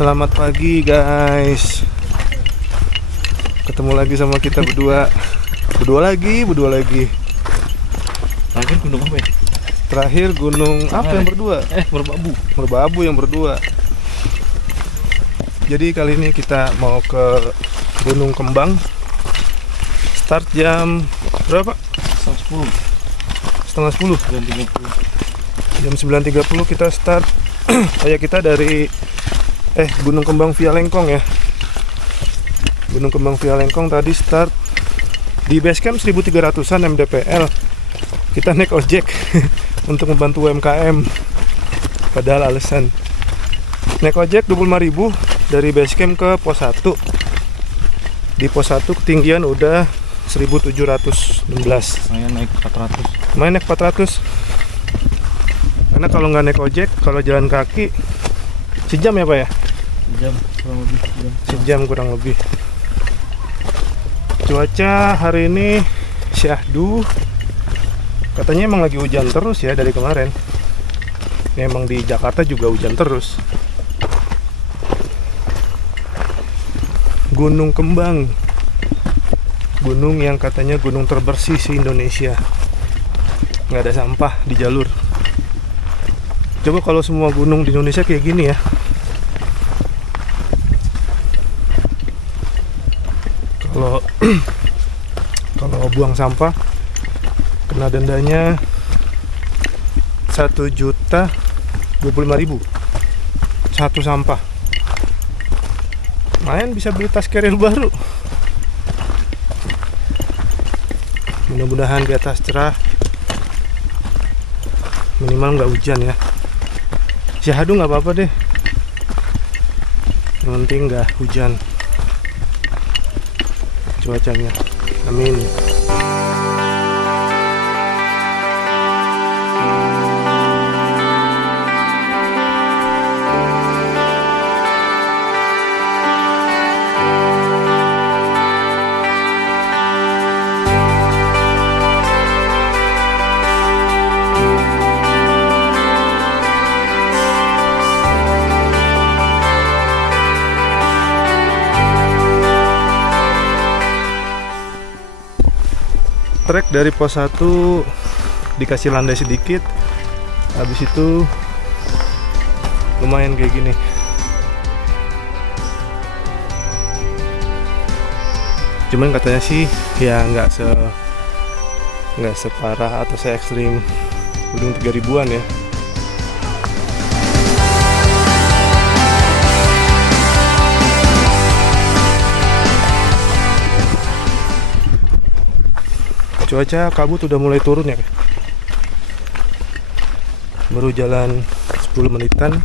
Selamat pagi guys. Ketemu lagi sama kita berdua. Berdua lagi. Terakhir gunung apa ya? Terakhir gunung apa yang berdua? Merbabu yang berdua. Jadi kali ini kita mau ke Gunung Kembang. Start jam berapa? Setengah 10. Jam 9.30 kita start. Kayak kita dari Gunung Kembang via Lengkong ya. Gunung Kembang via Lengkong tadi start di basecamp 1300-an MDPL. Kita naik ojek untuk membantu UMKM. Padahal alasan naik ojek 25.000 dari basecamp ke pos 1. Di pos 1 ketinggian udah 1716. Saya naik 400. Main naik 400. Karena kalau nggak naik ojek, kalau jalan kaki sejam ya Pak ya? Sejam kurang lebih. Cuaca hari ini syahdu. Katanya emang lagi hujan terus ya dari kemarin. Ya, emang di Jakarta juga hujan terus. Gunung Kembang, gunung yang katanya gunung terbersih se-Indonesia. Nggak ada sampah di jalur. Coba kalau semua gunung di Indonesia kayak gini ya. Kalau buang sampah kena dendanya 1.025.000 satu sampah. Lumayan bisa beli tas carrier baru. Mudah-mudahan di atas cerah, minimal nggak hujan ya. Syahadu nggak apa-apa deh, yang penting nggak hujan cuacanya. Amin. Trek dari pos 1 dikasih landai sedikit, habis itu lumayan kayak gini. Cuman katanya sih ya nggak separah atau se ekstrim gunung 3000-an ya. Cuaca kabut udah mulai turun ya. Baru jalan 10 menitan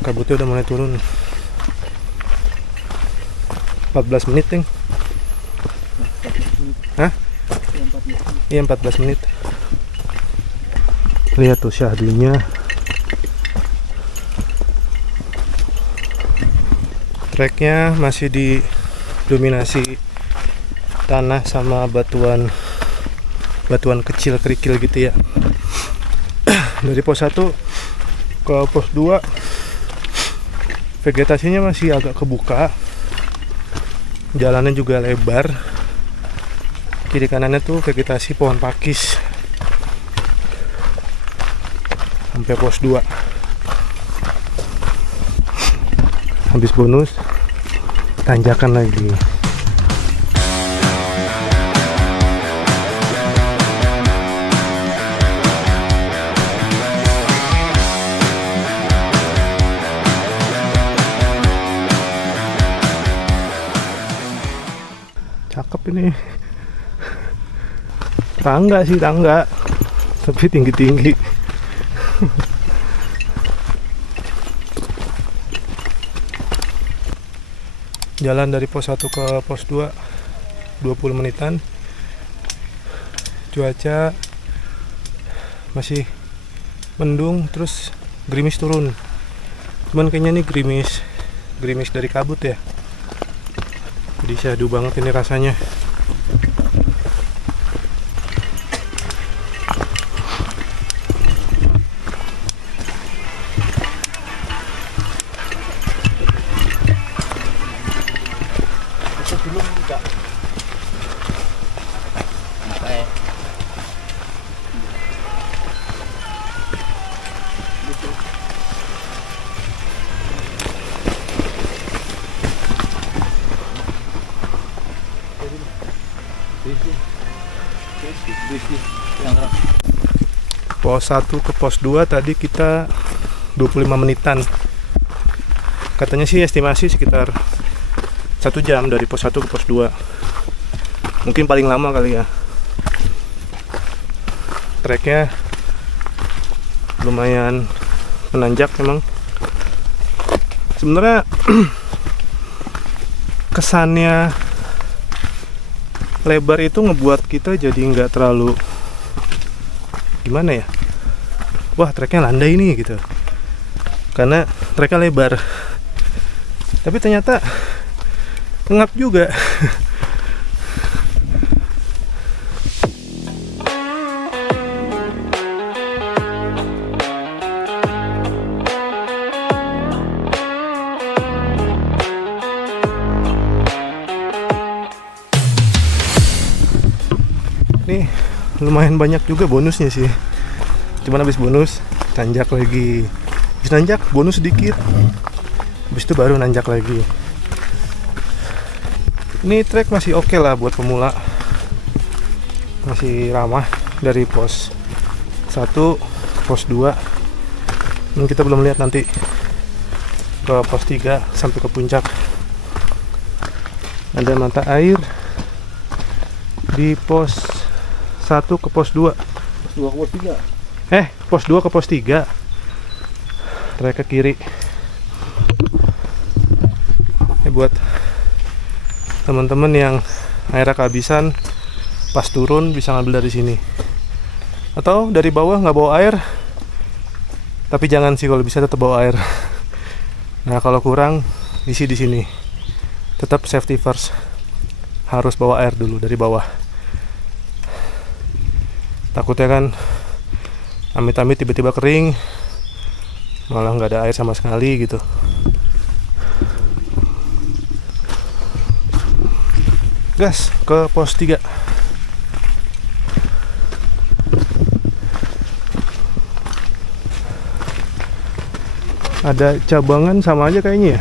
kabutnya udah mulai turun. 14 menit nih. Hah? Iya 14 menit. Lihat tuh syahdunya. Treknya masih didominasi tanah sama batuan kecil kerikil gitu ya. Dari pos 1 ke pos 2 vegetasinya masih agak kebuka, jalannya juga lebar, kiri kanannya tuh vegetasi pohon pakis sampai pos 2. Habis bonus tanjakan lagi. Cakep ini. Tangga tapi tinggi-tinggi. Jalan dari pos 1 ke pos 2 20 menitan. Cuaca masih mendung, terus gerimis turun. Cuman kayaknya nih gerimis dari kabut ya. Jadi syahdu banget ini rasanya. Pos 1 ke pos 2 tadi kita 25 menitan. Katanya sih estimasi sekitar 1 jam dari pos 1 ke pos 2. Mungkin paling lama kali ya. Treknya lumayan menanjak memang. Sebenarnya kesannya lebar itu ngebuat kita jadi nggak terlalu gimana ya, wah treknya landai nih gitu, karena treknya lebar. Tapi ternyata ngap juga. Nih lumayan banyak juga bonusnya sih. Cuman habis bonus nanjak lagi. Habis nanjak bonus sedikit. Habis itu baru nanjak lagi. Ini trek masih oke lah buat pemula. Masih ramah dari pos 1 pos 2. Dan kita belum lihat nanti ke pos 3 sampai ke puncak. Ada mata air di pos 1 ke pos 2. Pos 2 ke pos 3. Pos 2 ke pos 3. Trek ke kiri. Ini buat teman-teman yang airnya kehabisan, pas turun bisa ngambil dari sini. Atau dari bawah nggak bawa air. Tapi jangan sih, kalau bisa tetap bawa air. Nah, kalau kurang isi di sini. Tetap safety first. Harus bawa air dulu dari bawah. Takutnya kan amit-amit tiba-tiba kering, malah nggak ada air sama sekali gitu. Gas ke pos 3. Ada cabangan sama aja kayaknya ya.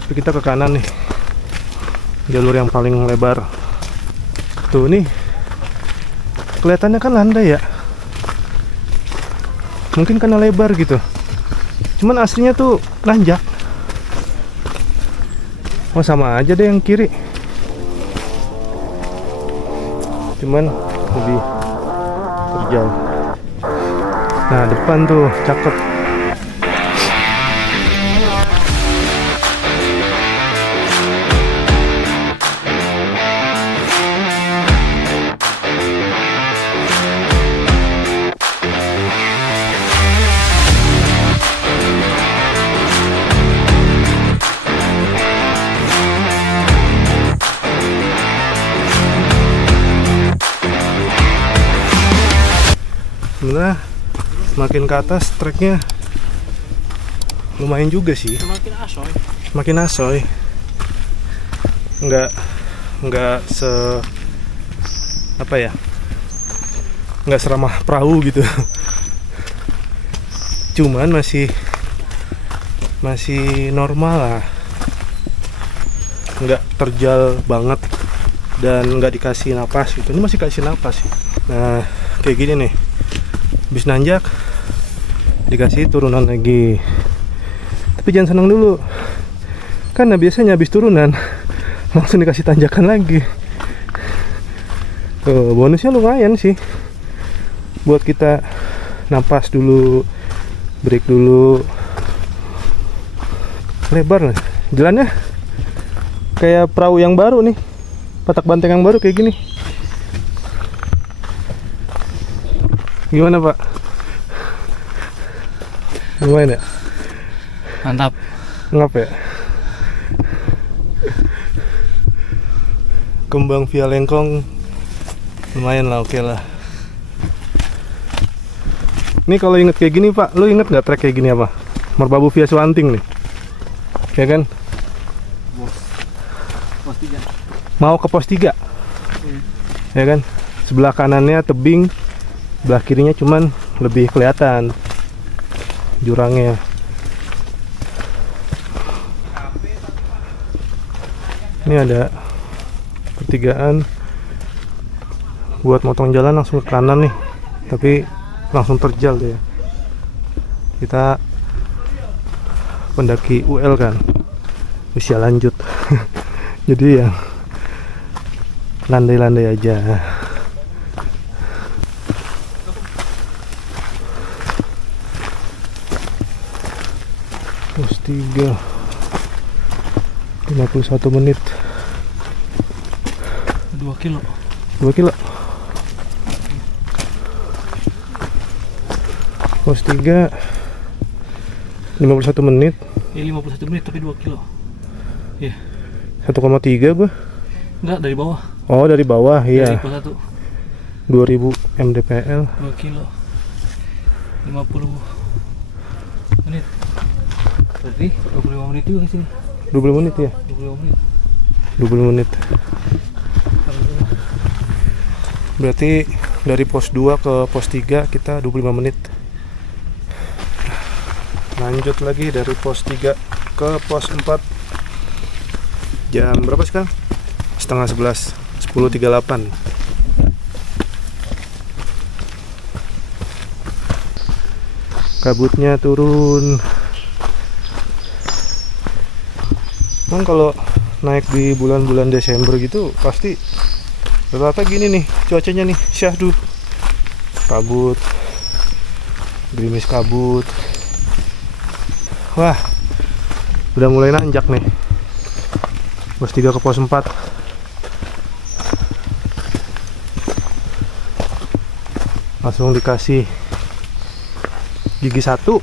Tapi kita ke kanan nih, jalur yang paling lebar. Tuh nih, kelihatannya kan landai ya. Mungkin karena lebar gitu. Cuman aslinya tuh nanjak. Oh, sama aja deh yang kiri. Cuman lebih terjal. Nah, depan tuh cakep. Sebenarnya semakin ke atas treknya lumayan juga sih. Semakin asoy. Semakin asoy. Nggak se apa ya? Nggak seramah perahu gitu. Cuman masih normal lah. Nggak terjal banget dan nggak dikasih napas gitu. Ini masih kasih napas sih. Nah, kayak gini nih. Habis nanjak dikasih turunan lagi. Tapi jangan senang dulu, karena biasanya habis turunan langsung dikasih tanjakan lagi. Tuh, bonusnya lumayan sih buat kita napas dulu, break dulu. Lebar lah jalannya, kayak perahu yang baru nih, patak banteng yang baru kayak gini. Gimana Pak? Lumayan ya? Mantap. Ngap ya? Kembang via Lengkong lumayan lah, oke lah. Ini kalau inget kayak gini Pak, lu inget nggak trek kayak gini apa? Merbabu via Suanting nih, ya kan? Pos 3. Mau ke pos 3. Ya kan? Sebelah kanannya tebing, sebelah kirinya cuman lebih kelihatan jurangnya. Ini ada pertigaan buat motong jalan langsung ke kanan nih, tapi langsung terjal dia. Kita pendaki UL kan, usia lanjut. Jadi ya landai-landai aja. Pos 3 51 menit. 2 kilo. 2 kilo. Pos 3 51 menit. 51 menit tapi 2 kilo. Iya. 1,3 gua. Enggak, dari bawah. Oh, dari bawah, iya. Dari pos 1. 2000 mdpl. 2 kilo. 50 menit. Berarti 25 menit juga ke sini. 20 menit ya? 25 menit. 20 menit. Berarti dari pos 2 ke pos 3 kita 25 menit. Lanjut lagi dari pos 3 ke pos 4. Jam berapa sekarang? Setengah 11. 10.38. Kabutnya turun. Emang kalau naik di bulan-bulan Desember gitu pasti rata-rata gini nih cuacanya nih, syahdu. Kabut, gerimis kabut. Wah, udah mulai nanjak nih. Pos 3 ke pos 4. Langsung dikasih gigi 1.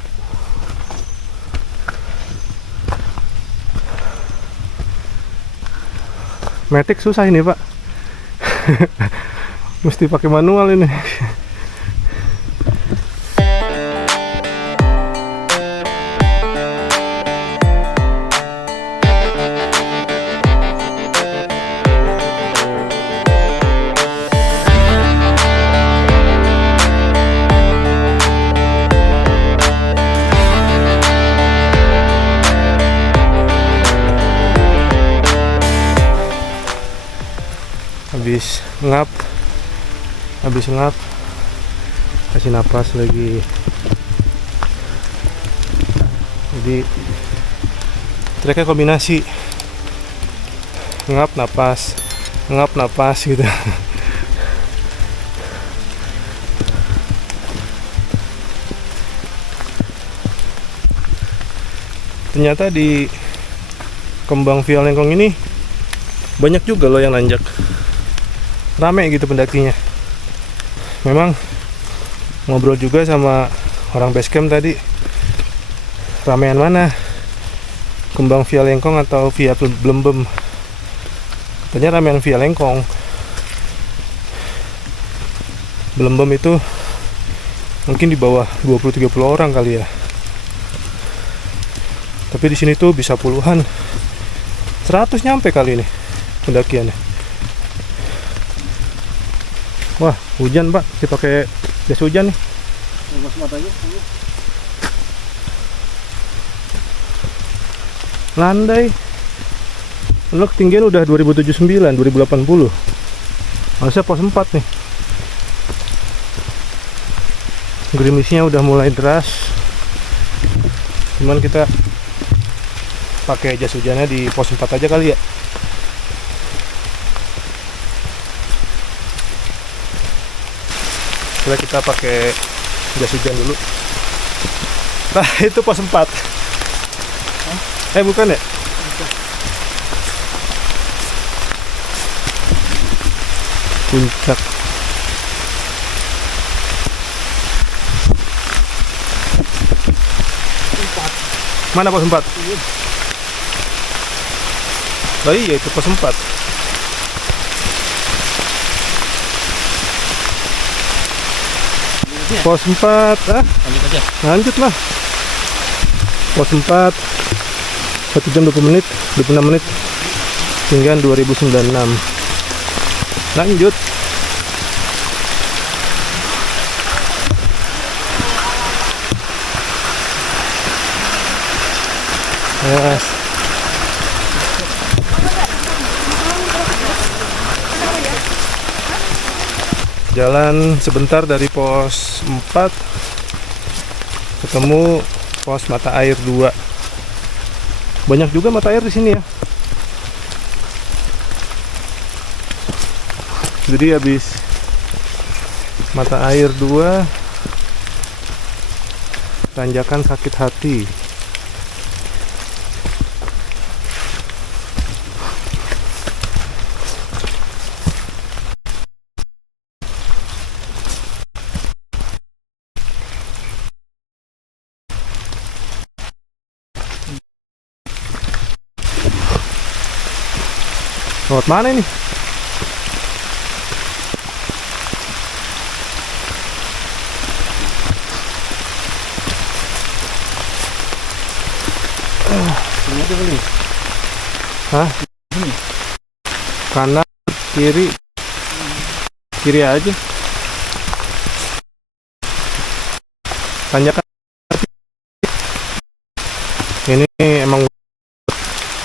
Matic susah ini pak. Mesti pakai manual ini. Habis ngap kasih napas lagi. Jadi treknya kombinasi ngap napas gitu. Ternyata di Kembang Via Lengkong ini banyak juga loh yang nanjak. Rame gitu pendakinya. Memang ngobrol juga sama orang basecamp tadi, ramean mana, Kembang Via Lengkong atau Via Blembem. Katanya ramean Via Lengkong. Blembem itu mungkin di bawah 20-30 orang kali ya. Tapi di sini tuh bisa puluhan, 100 nyampe kali ini pendakiannya. Wah, hujan pak, kita pakai jas hujan nih. Landai. Lo ketinggian udah 2079, 2080. Harusnya pos 4 nih. Gerimisnya udah mulai deras. Cuman kita pakai jas hujannya di pos 4 aja kali ya. Coba kita pakai jas hujan dulu. Nah, itu pos 4. Bukan ya? Puncak. Mana pos 4? Oh iya, itu pos 4. Pos 4, Lanjut aja. lanjut lah. Pos 4 1 jam 20 menit, 26 menit. Ketinggian 2096. Lanjut. Yes. Jalan sebentar dari pos 4 ketemu pos mata air 2. Banyak juga mata air di sini ya. Jadi habis mata air 2 tanjakan Sakit Hati. Lewat mana ini? Ini aja kali. Hah? Ini. Kanan, kiri. Kiri aja. Tanjakan. Ini emang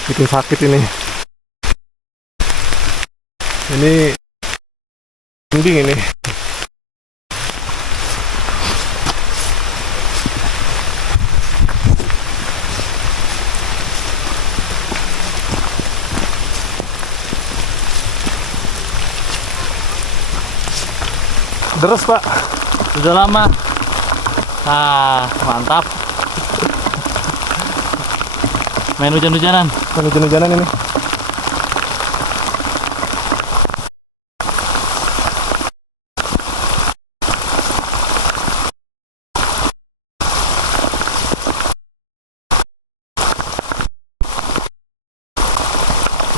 bikin sakit ini. Ini mending ini. Deres, Pak. Sudah lama. Mantap. Main hujan-hujanan. Hujan-hujanan ini.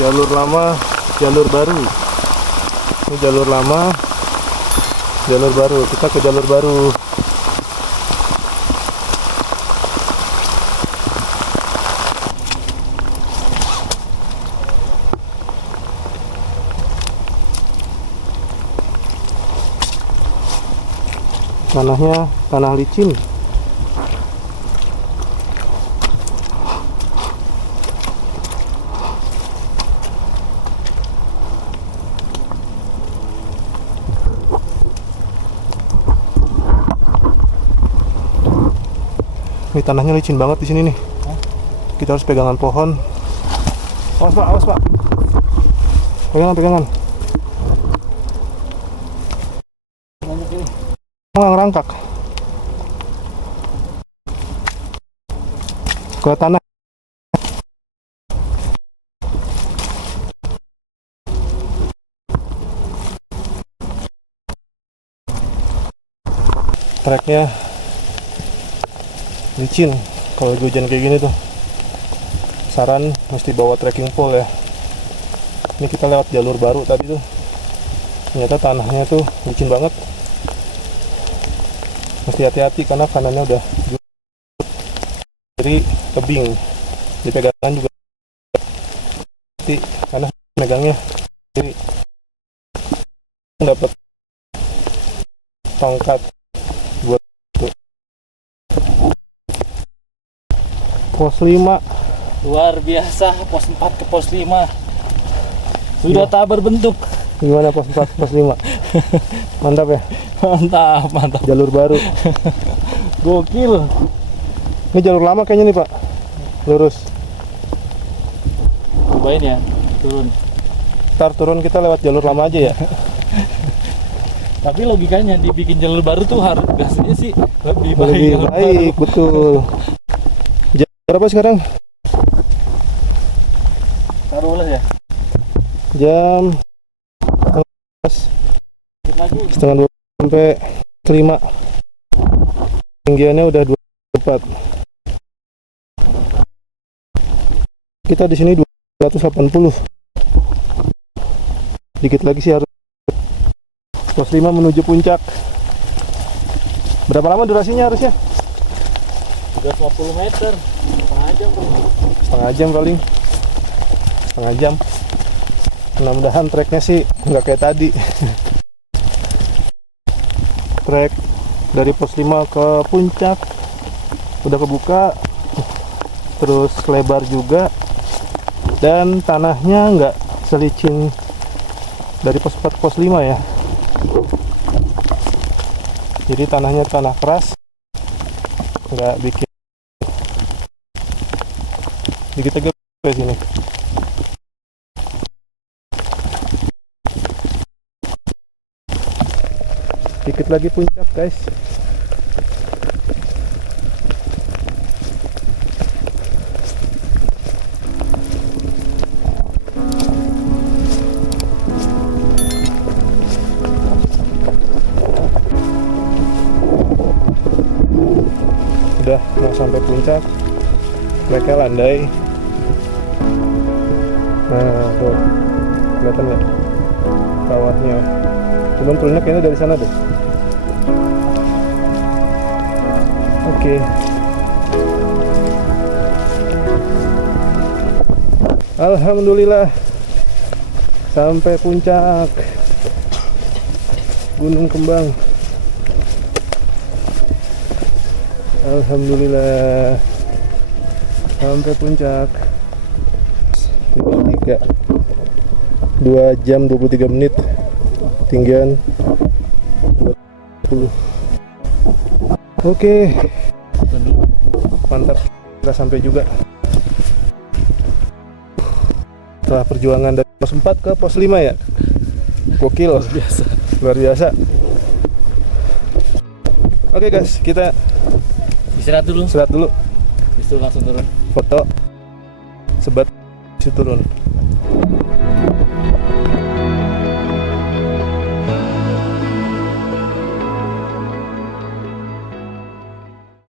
Jalur lama, jalur baru. Ini jalur lama, jalur baru. Kita ke jalur baru. Tanahnya tanah licin. Ini tanahnya licin banget di sini nih. Kita harus pegangan pohon. Awas, Pak, awas, Pak. Pegangan. Nggak ngerangkak ke tanah. Treknya licin. Kalau hujan kayak gini tuh saran mesti bawa trekking pole ya. Ini kita lewat jalur baru tadi tuh, ternyata tanahnya tuh licin banget. Mesti hati-hati karena kanannya udah jadi tebing, dipegangan juga hati karena megangnya jadi dapat tongkat buat itu. Pos 5 Luar biasa, pos 4 ke pos 5 sudah tak berbentuk. gimana pos 4 pos 5? Mantap ya. Mantap. Jalur baru. Gokil. Ini jalur lama kayaknya nih, Pak. Lurus. Cobain ya, turun. Ntar turun kita lewat jalur lama aja ya. Tapi logikanya dibikin jalur baru tuh harus gasnya sih lebih baik. Lebih baik, betul. Jam berapa sekarang? Taruhlah ya. Jam setengah 2 sampai 5. Tinggiannya udah 24. Kita di sini 280. Dikit lagi sih harus. Pos 5 menuju puncak. Berapa lama durasinya harusnya? 350 meter. Setengah jam. Setengah jam paling. Setengah jam. Mudah-mudahan treknya sih nggak kayak tadi. Trek dari pos 5 ke puncak udah kebuka, terus lebar juga, dan tanahnya nggak selicin dari pos 4 ke pos 5 ya. Jadi tanahnya tanah keras, nggak bikin dikit aja ke sini. Dikit lagi puncak guys. Udah mau sampai puncak, treknya landai. Nah tuh, kelihatan nggak kawahnya? Cuman turunnya kayaknya dari sana deh. Oke. Alhamdulillah sampai puncak Gunung Kembang. Alhamdulillah sampai puncak. 2 jam 23 menit, tinggian 20. Oke, mantap, kita sampai juga. Setelah perjuangan dari pos 4 ke pos 5 ya, gokil, luar biasa. Oke guys, kita Istirahat dulu. istirahat dulu, Habis itu langsung turun. foto, sebat, situ turun.